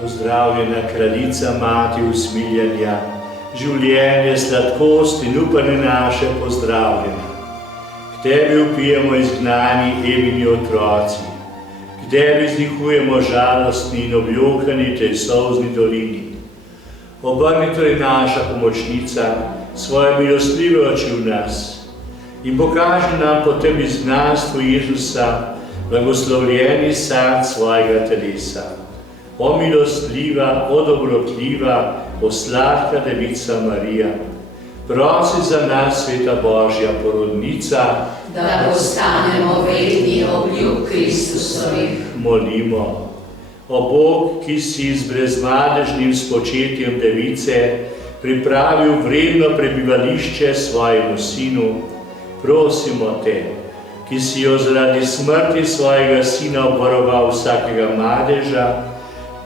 Pozdravljena kraljica, mati usmiljenja, življenje, sladkost in upanje naše pozdravljena. K tebi vpijemo izgnani Evini otroci, k tebi vzdihujemo žalostni in objokani tej solzni dolini. Obrni torej naša pomočnica svoje milostljive oči v nas in pokaži nam po tem izgnanstvu Jezusa blagoslovljeni sad svojega telesa. O milostljiva, o dobrotljiva, o sladka Devica Marija, prosi za nas, sveta Božja porodnica, da postanemo verni obljub Kristusovih. Molimo. O Bog, ki si z brezmadežnim spočetjem Device pripravil vredno prebivališče svojemu sinu, prosimo te, ki si jo zaradi smrti svojega sina obvaroval vsakega madeža,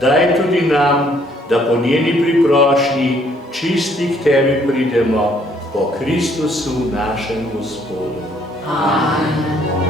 daj tudi nam, da po njeni priprošnji čisti k tebi pridemo po Kristusu našem Gospodu. Amen.